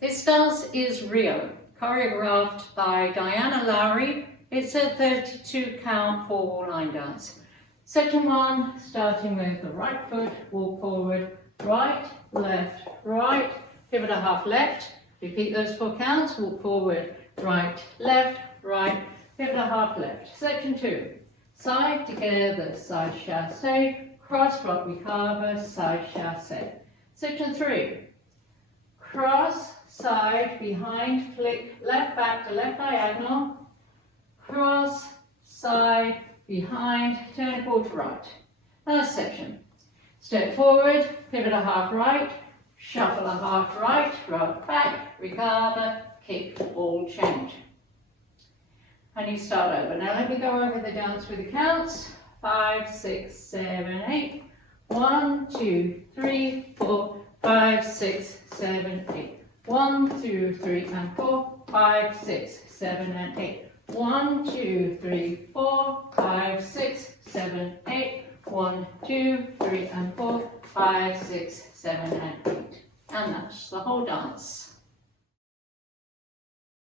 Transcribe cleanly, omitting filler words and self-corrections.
This dance is Rio, choreographed by Diana Lowry. It's a 32 count 4 line dance. Section 1, starting with the right foot, walk forward, right, left, right, pivot a half left, repeat those 4 counts, walk forward, right, pivot a half left. Section 2, side together, side chasse, cross rock recover, side chasse. Section 3, cross, side, behind, flick, left back to left diagonal, cross, side, behind, turn forward to right. Last section. Step forward, pivot a half right, shuffle a half right, rock back, recover, kick, all change. And you start over. Now let me go over the dance with the counts. 5, 6, 7, 8. 1, 2, 3, 4, 5, 6, 7, 8. 1, 2, 3, and 4, 5, 6, 7, and 8. 1, 2, 3, 4, 5, 6, 7, 8. 1, 2, 3, and 4, 5, 6, 7, and 8. And that's the whole dance.